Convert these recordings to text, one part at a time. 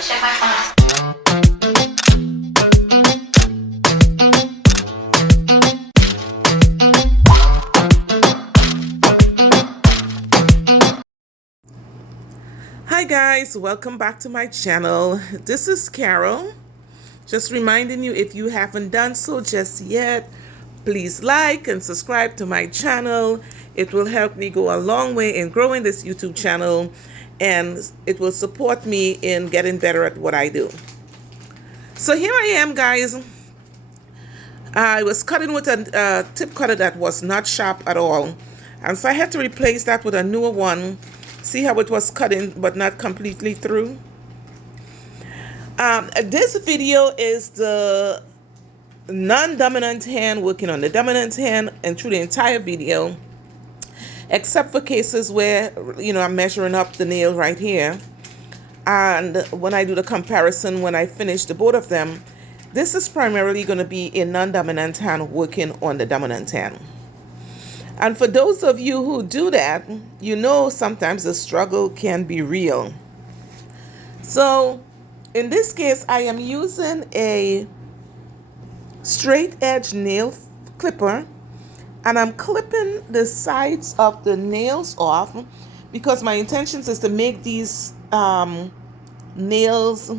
check my phone. Hi guys, welcome back to my channel. This is Carol. Just reminding you, if you haven't done so just yet, please like and subscribe to my channel. It will help me go a long way in growing this YouTube channel, and it will support me in getting better at what I do. So here I am, guys. I was cutting with a tip cutter that was not sharp at all, and so I had to replace that with a newer one. See how it was cutting but not completely through? This video is the non-dominant hand working on the dominant hand, and through the entire video, except for cases where, I'm measuring up the nail right here. And when I do the comparison, when I finish the both of them, this is primarily going to be a non-dominant hand working on the dominant hand. And for those of you who do that, sometimes the struggle can be real. So in this case, I am using a straight edge nail clipper, and I'm clipping the sides of the nails off because my intentions is to make these nails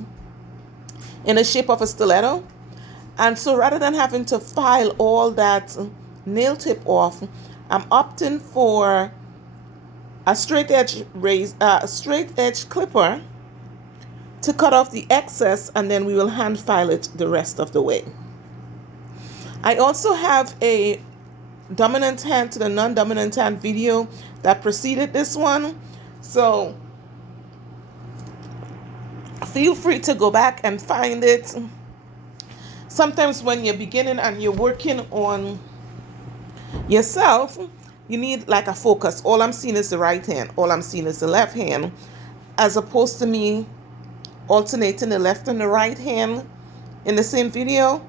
in the shape of a stiletto. And so rather than having to file all that nail tip off, I'm opting for a straight edge clipper to cut off the excess, and then we will hand file it the rest of the way. I also have a dominant hand to the non-dominant hand video that preceded this one, so feel free to go back and find it. Sometimes when you're beginning and you're working on yourself, you need like a focus. All I'm seeing is the right hand, all I'm seeing is the left hand, as opposed to me alternating the left and the right hand in the same video.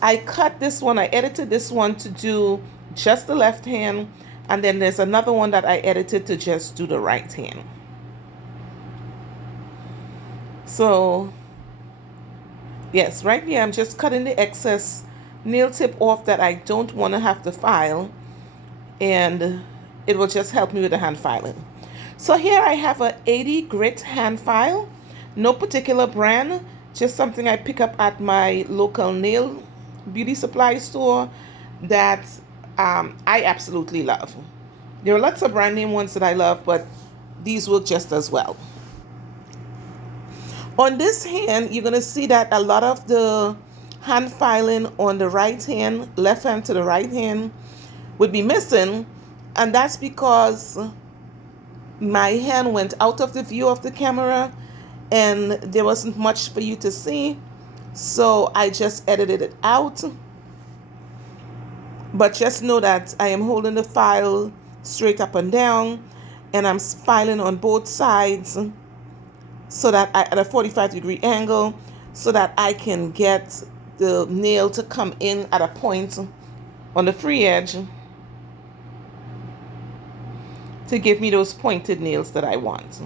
I cut this one, I edited this one to do just the left hand, and then there's another one that I edited to just do the right hand. So yes, right here I'm just cutting the excess nail tip off that I don't want to have to file, and it will just help me with the hand filing. So here I have a 80 grit hand file, no particular brand, just something I pick up at my local nail beauty supply store that I absolutely love. There are lots of brand name ones that I love, but these work just as well. On this hand, you're going to see that a lot of the hand filing on the right hand, left hand to the right hand, would be missing. And that's because my hand went out of the view of the camera and there wasn't much for you to see. So I just edited it out. But just know that I am holding the file straight up and down, and I'm filing on both sides so that at a 45-degree angle, so that I can get the nail to come in at a point on the free edge to give me those pointed nails that I want.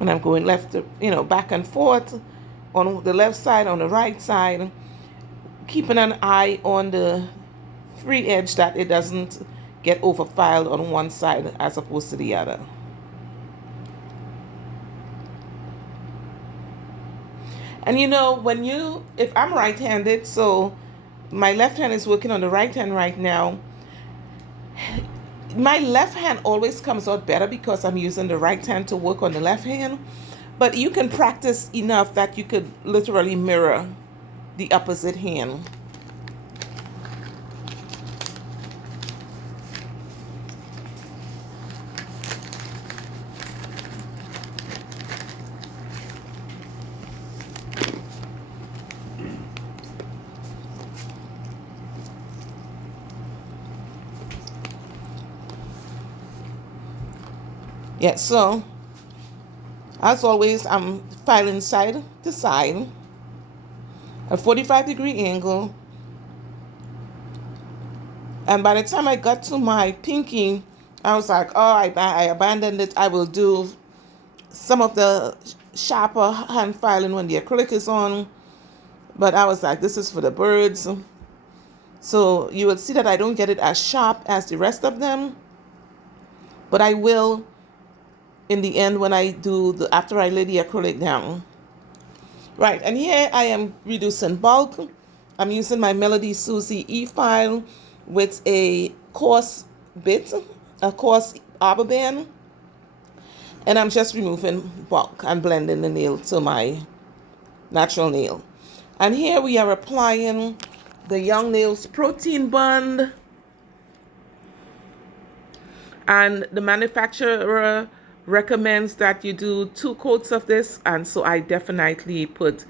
And I'm going back and forth on the left side, on the right side, keeping an eye on the free edge that it doesn't get overfiled on one side as opposed to the other. And if I'm right-handed, so my left hand is working on the right hand right now, my left hand always comes out better because I'm using the right hand to work on the left hand. But you can practice enough that you could literally mirror the opposite hand. Yeah, so as always, I'm filing side to side, a 45-degree angle. And by the time I got to my pinky, I was like, oh, I abandoned it. I will do some of the sharper hand filing when the acrylic is on, but I was like, this is for the birds. So you will see that I don't get it as sharp as the rest of them, but I will in the end when I do after I lay the acrylic down. Right, and here I am reducing bulk. I'm using my Melody Susie E-file with a coarse bit, a coarse arbor band, and I'm just removing bulk and blending the nail to my natural nail. And here we are applying the Young Nails Protein Bond, and the manufacturer recommends that you do 2 coats of this, and so I definitely put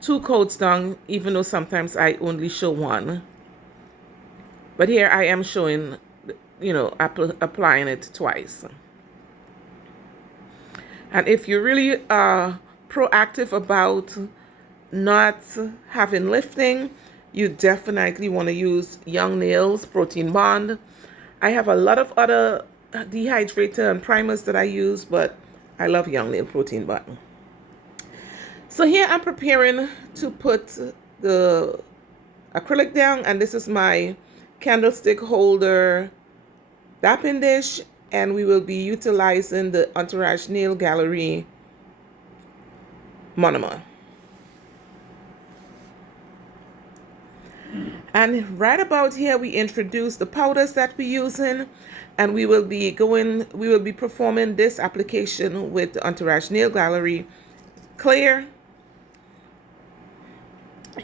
2 coats down, even though sometimes I only show 1. But here I am showing, applying it twice. And if you're really proactive about not having lifting, you definitely want to use Young Nails Protein Bond. I have a lot of other dehydrator and primers that I use, but I love Young Nail Protein Bond. So here I'm preparing to put the acrylic down, and this is my candlestick holder dapping dish, and we will be utilizing the Entourage Nail Gallery monomer. And right about here we introduce the powders that we're using, and we will be performing this application with the Entourage Nail Gallery clear,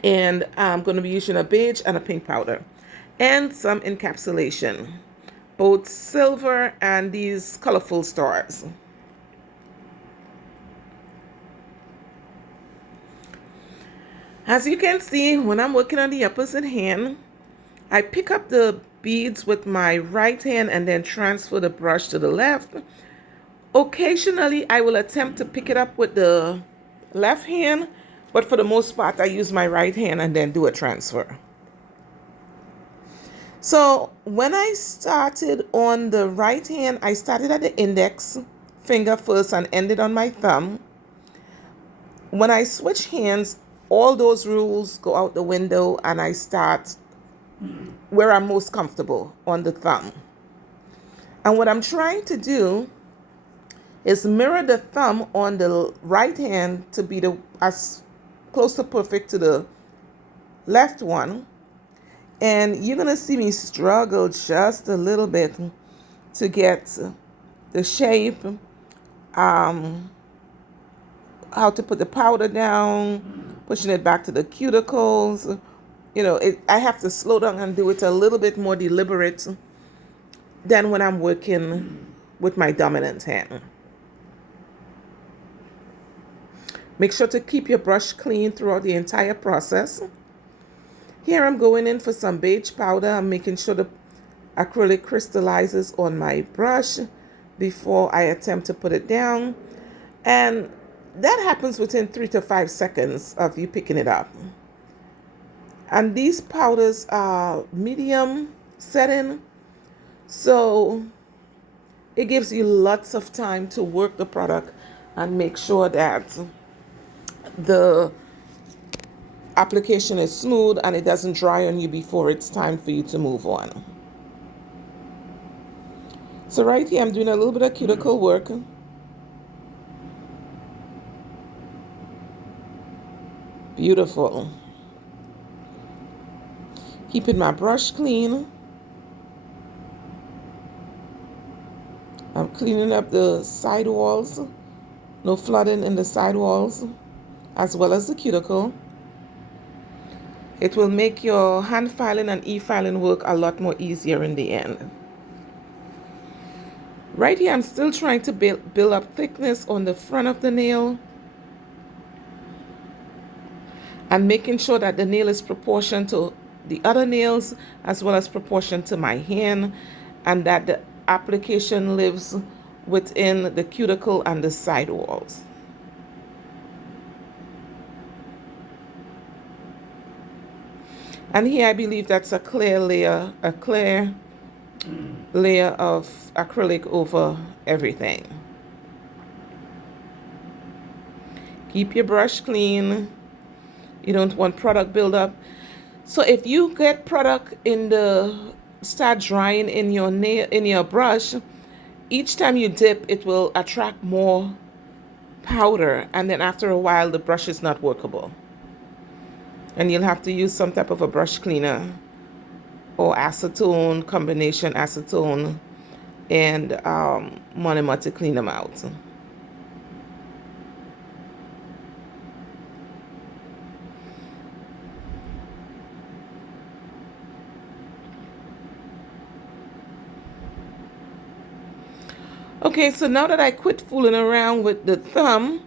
and I'm going to be using a beige and a pink powder and some encapsulation, both silver and these colorful stars. As you can see, when I'm working on the opposite hand, I pick up the beads with my right hand and then transfer the brush to the left. Occasionally, I will attempt to pick it up with the left hand, but for the most part, I use my right hand and then do a transfer. So when I started on the right hand, I started at the index finger first and ended on my thumb. When I switch hands, all those rules go out the window and I start where I'm most comfortable, on the thumb. And what I'm trying to do is mirror the thumb on the right hand to be as close to perfect to the left one. And you're going to see me struggle just a little bit to get the shape, how to put the powder down, pushing it back to the cuticles. I have to slow down and do it a little bit more deliberate than when I'm working with my dominant hand. Make sure to keep your brush clean throughout the entire process. Here I'm going in for some beige powder. I'm making sure the acrylic crystallizes on my brush before I attempt to put it down. And that happens within 3 to 5 seconds of you picking it up. And these powders are medium setting, so it gives you lots of time to work the product and make sure that the application is smooth and it doesn't dry on you before it's time for you to move on. So right here I'm doing a little bit of cuticle work. Beautiful. Keeping my brush clean. I'm cleaning up the side walls. No flooding in the side walls, as well as the cuticle. It will make your hand filing and e-filing work a lot more easier in the end. Right here, I'm still trying to build up thickness on the front of the nail and making sure that the nail is proportioned to the other nails as well as proportioned to my hand, and that the application lives within the cuticle and the side walls. And here I believe that's a clear layer of acrylic over everything. Keep your brush clean. You don't want product buildup. So if you get product in the start drying in your nail in your brush, each time you dip, it will attract more powder, and then after a while, the brush is not workable, and you'll have to use some type of a brush cleaner or acetone combination, acetone and monomer to clean them out. Okay, so now that I quit fooling around with the thumb,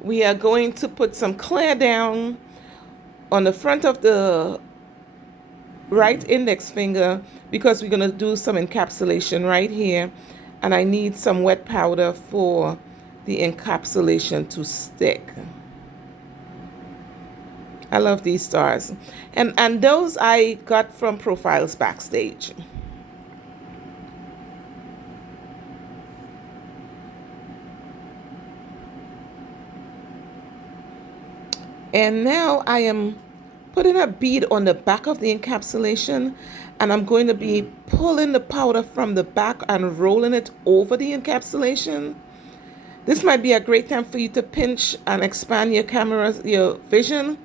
we are going to put some clear down on the front of the right index finger because we're going to do some encapsulation right here, and I need some wet powder for the encapsulation to stick. I love these stars, and those I got from Profiles Backstage. And now I am putting a bead on the back of the encapsulation, and I'm going to be pulling the powder from the back and rolling it over the encapsulation. This might be a great time for you to pinch and expand your camera, your vision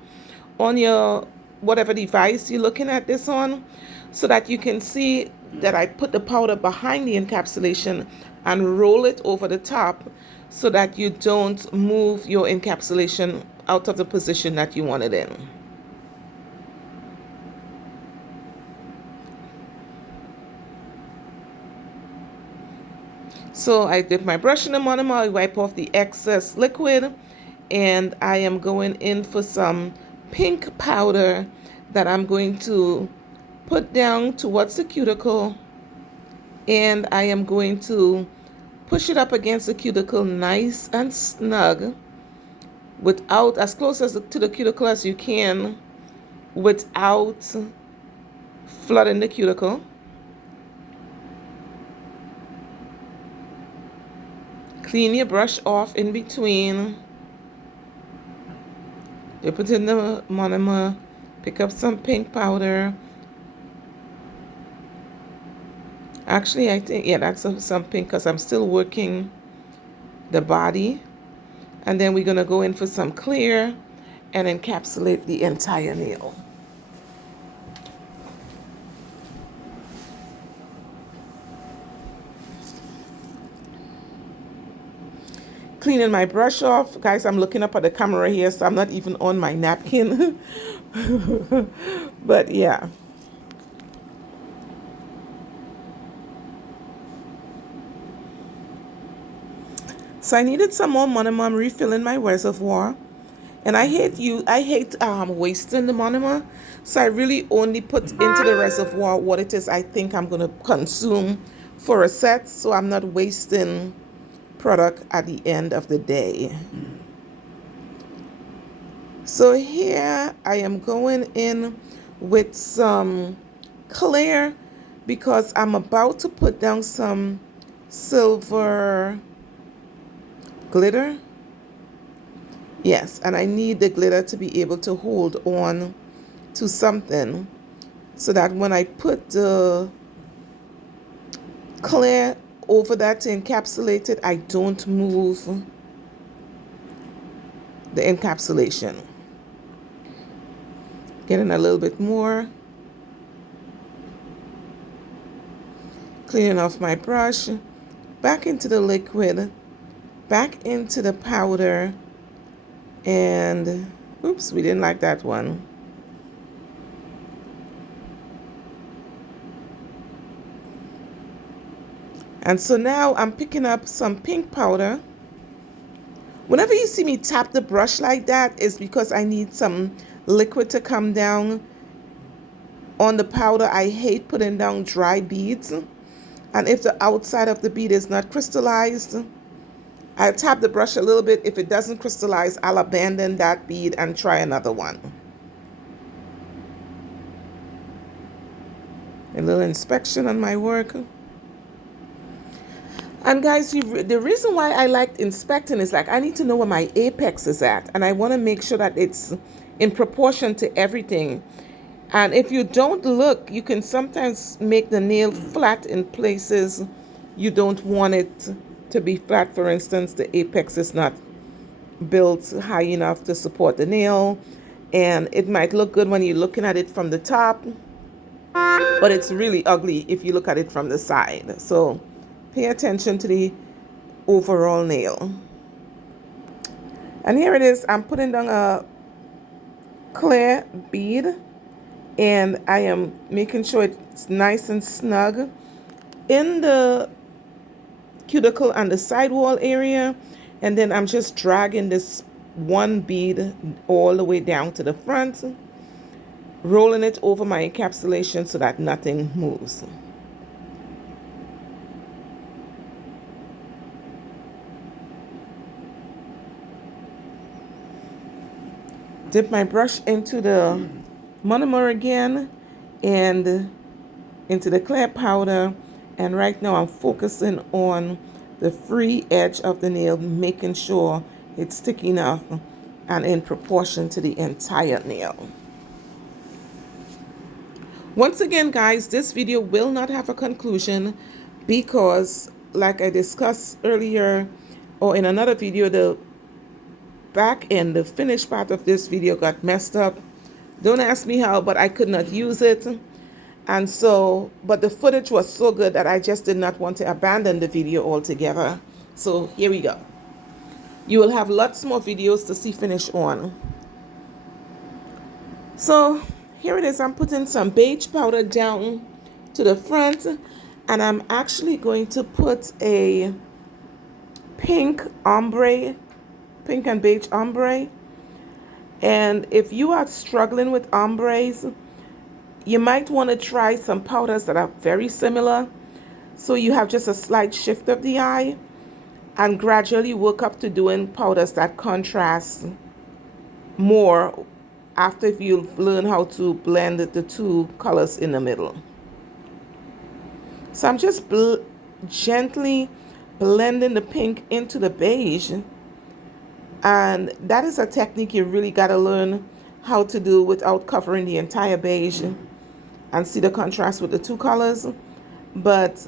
on your whatever device you're looking at this on, so that you can see that I put the powder behind the encapsulation and roll it over the top so that you don't move your encapsulation out of the position that you want it in. So I dip my brush in the monomer, I wipe off the excess liquid, and I am going in for some pink powder that I'm going to put down towards the cuticle, and I am going to push it up against the cuticle nice and snug, without as close as to the cuticle as you can, without flooding the cuticle. Clean your brush off in between. Dip it in the monomer, pick up some pink powder. Actually, I think, yeah, that's some pink because I'm still working the body. And then we're going to go in for some clear and encapsulate the entire nail. Cleaning my brush off. Guys, I'm looking up at the camera here, so I'm not even on my napkin. But yeah. So I needed some more monomer. I'm refilling my reservoir. And I hate wasting the monomer. So I really only put into the reservoir what it is I think I'm going to consume for a set, so I'm not wasting product at the end of the day. So here I am going in with some clear because I'm about to put down some silver glitter. Yes, and I need the glitter to be able to hold on to something so that when I put the clear over that to encapsulate it, I don't move the encapsulation. Getting a little bit more. Cleaning off my brush, back into the liquid, back into the powder, and oops, we didn't like that one. And so now I'm picking up some pink powder. Whenever you see me tap the brush like that, is because I need some liquid to come down on the powder. I hate putting down dry beads. And if the outside of the bead is not crystallized, I'll tap the brush a little bit. If it doesn't crystallize, I'll abandon that bead and try another one. A little inspection on my work. And guys, the reason why I like inspecting is like I need to know where my apex is at, and I want to make sure that it's in proportion to everything. And if you don't look, you can sometimes make the nail flat in places you don't want it to be flat. For instance, the apex is not built high enough to support the nail, and it might look good when you're looking at it from the top, but it's really ugly if you look at it from the side. So pay attention to the overall nail. And here it is. I'm putting down a clear bead, and I am making sure it's nice and snug in the cuticle and the sidewall area. And then I'm just dragging this one bead all the way down to the front, rolling it over my encapsulation so that nothing moves. Dip my brush into the monomer again and into the clear powder, and right now I'm focusing on the free edge of the nail, making sure it's sticky enough and in proportion to the entire nail. Once again, guys, this video will not have a conclusion because, like I discussed earlier or in another video, the back end, the finished part of this video got messed up. Don't ask me how, but I could not use it. And so, but the footage was so good that I just did not want to abandon the video altogether. So here we go. You will have lots more videos to see finish on. So here it is. I'm putting some beige powder down to the front, and I'm actually going to put a pink ombre, pink and beige ombre. And if you are struggling with ombres, you might want to try some powders that are very similar, so you have just a slight shift of the eye, and gradually work up to doing powders that contrast more after you've learned how to blend the two colors in the middle. So I'm just gently blending the pink into the beige, and that is a technique you really got to learn how to do without covering the entire beige and see the contrast with the two colors. But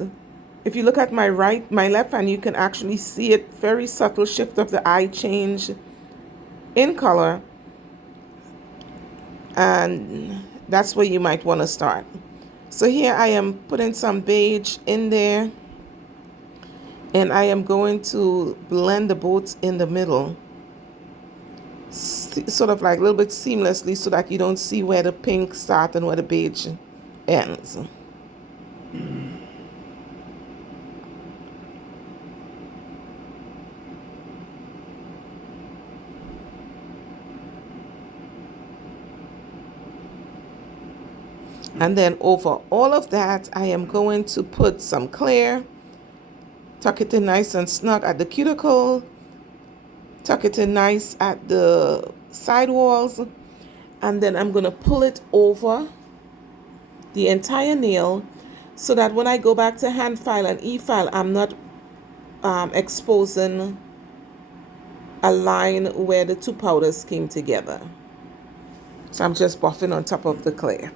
if you look at my left hand, you can actually see it, very subtle shift of the eye change in color, and that's where you might want to start. So here I am putting some beige in there, and I am going to blend the both in the middle, sort of like a little bit seamlessly, so that you don't see where the pink starts and where the beige ends. And then over all of that, I am going to put some clear, tuck it in nice and snug at the cuticle, tuck it in nice at the sidewalls, and then I'm going to pull it over the entire nail so that when I go back to hand file and e-file, I'm not exposing a line where the two powders came together. So I'm just buffing on top of the clear.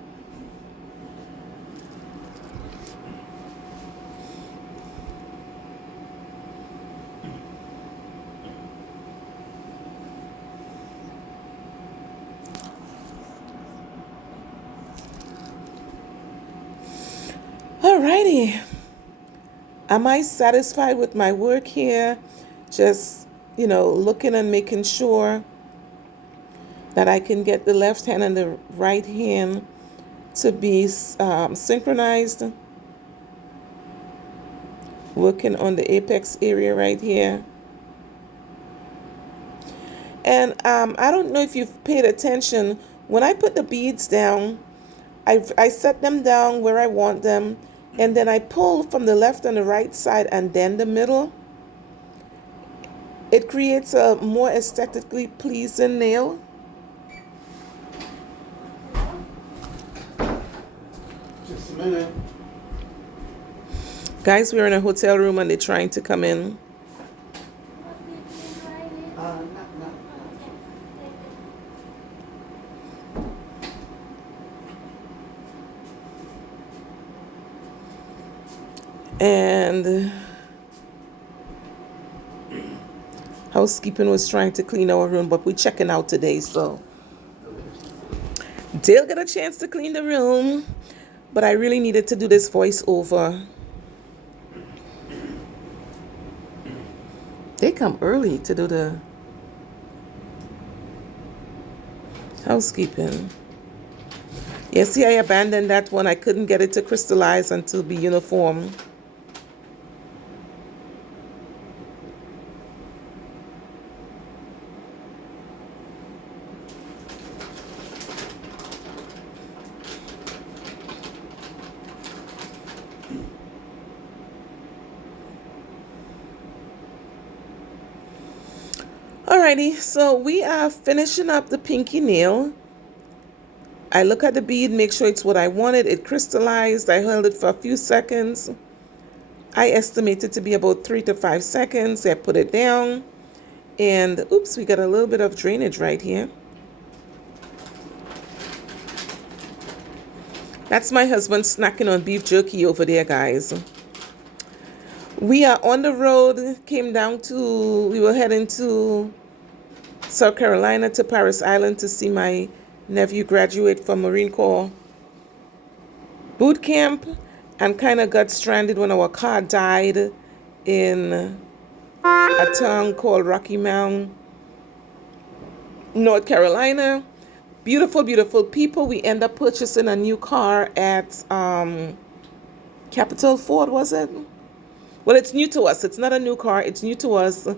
Alrighty, am I satisfied with my work here? Just, looking and making sure that I can get the left hand and the right hand to be synchronized. Working on the apex area right here. And I don't know if you've paid attention, when I put the beads down, I set them down where I want them, and then I pull from the left and the right side and then the middle. It creates a more aesthetically pleasing nail. Just a minute. Guys, we're in a hotel room and they're trying to come in. And housekeeping was trying to clean our room, but we're checking out today, so they'll get a chance to clean the room. But I really needed to do this voiceover. They come early to do the housekeeping. Yeah, see, I abandoned that one. I couldn't get it to crystallize and to be uniform. Alrighty, so we are finishing up the pinky nail. I look at the bead, make sure it's what I wanted. It crystallized. I held it for a few seconds. I estimate it to be about 3 to 5 seconds. I put it down. And oops, we got a little bit of drainage right here. That's my husband snacking on beef jerky over there, guys. We are on the road. We were heading to South Carolina to Paris Island to see my nephew graduate from Marine Corps boot camp, and kind of got stranded when our car died in a town called Rocky Mount, North Carolina. Beautiful, beautiful people. We end up purchasing a new car at Capitol Ford, was it? Well, it's new to us. It's not a new car. It's new to us.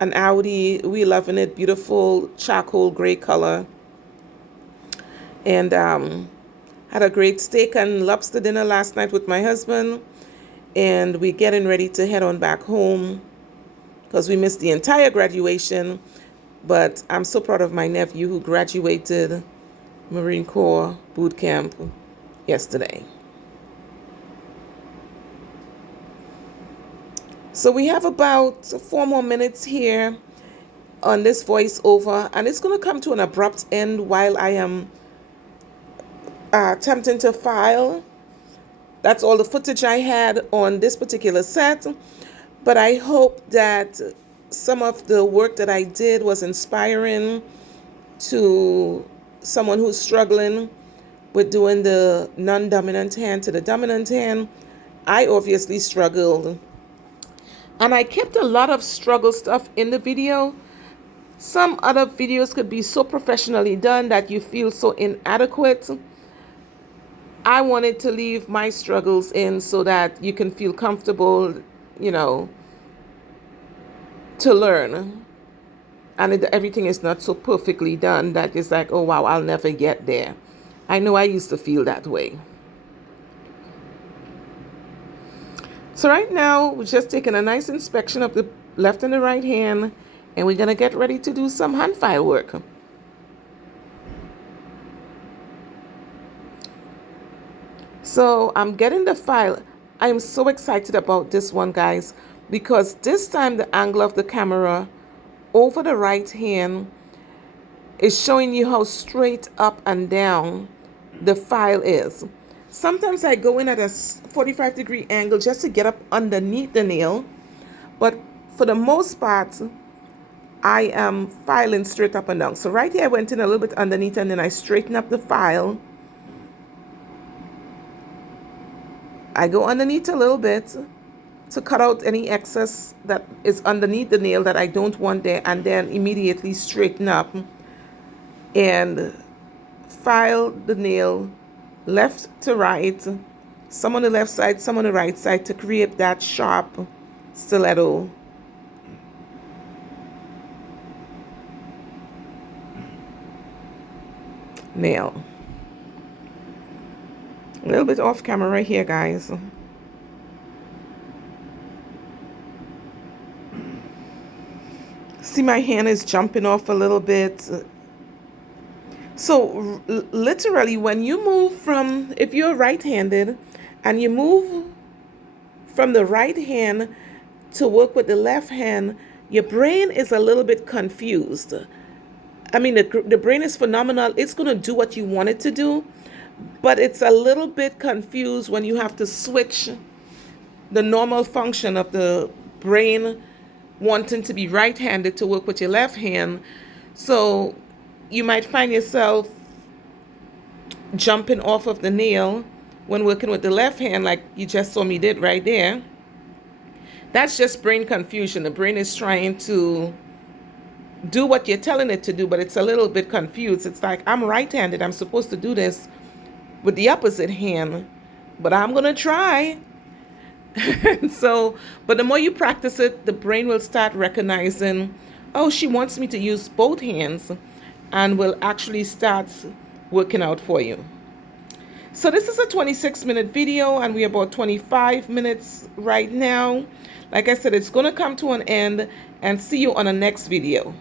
An Audi. We loving it. Beautiful charcoal gray color. And had a great steak and lobster dinner last night with my husband. And we're getting ready to head on back home because we missed the entire graduation. But I'm so proud of my nephew who graduated Marine Corps boot camp yesterday. So we have about 4 more minutes here on this voiceover, and it's going to come to an abrupt end while I am attempting to file. That's all the footage I had on this particular set, but I hope that some of the work that I did was inspiring to someone who's struggling with doing the non-dominant hand to the dominant hand. I obviously struggled. And I kept a lot of struggle stuff in the video. Some other videos could be so professionally done that you feel so inadequate. I wanted to leave my struggles in so that you can feel comfortable, to learn. And everything is not so perfectly done that it's like, oh wow, I'll never get there. I know I used to feel that way. So right now, we're just taking a nice inspection of the left and the right hand, and we're going to get ready to do some hand file work. So I'm getting the file. I am so excited about this one, guys, because this time the angle of the camera over the right hand is showing you how straight up and down the file is. Sometimes I go in at a 45-degree angle just to get up underneath the nail, but for the most part, I am filing straight up and down. So right here, I went in a little bit underneath, and then I straighten up the file. I go underneath a little bit to cut out any excess that is underneath the nail that I don't want there, and then immediately straighten up and file the nail left to right, some on the left side, some on the right side, to create that sharp stiletto nail. A little bit off camera right here, guys. See, my hand is jumping off a little bit. So literally, when you move from, if you're right-handed and you move from the right hand to work with the left hand, your brain is a little bit confused. I mean, the brain is phenomenal. It's going to do what you want it to do, but it's a little bit confused when you have to switch the normal function of the brain wanting to be right-handed to work with your left hand. So you might find yourself jumping off of the nail when working with the left hand, like you just saw me did right there. That's just brain confusion. The brain is trying to do what you're telling it to do, but it's a little bit confused. It's like, I'm right-handed. I'm supposed to do this with the opposite hand, but I'm going to try. So, but the more you practice it, the brain will start recognizing, oh, she wants me to use both hands, and will actually start working out for you. So this is a 26-minute video, and we're about 25 minutes right now. Like I said, it's going to come to an end, and see you on the next video.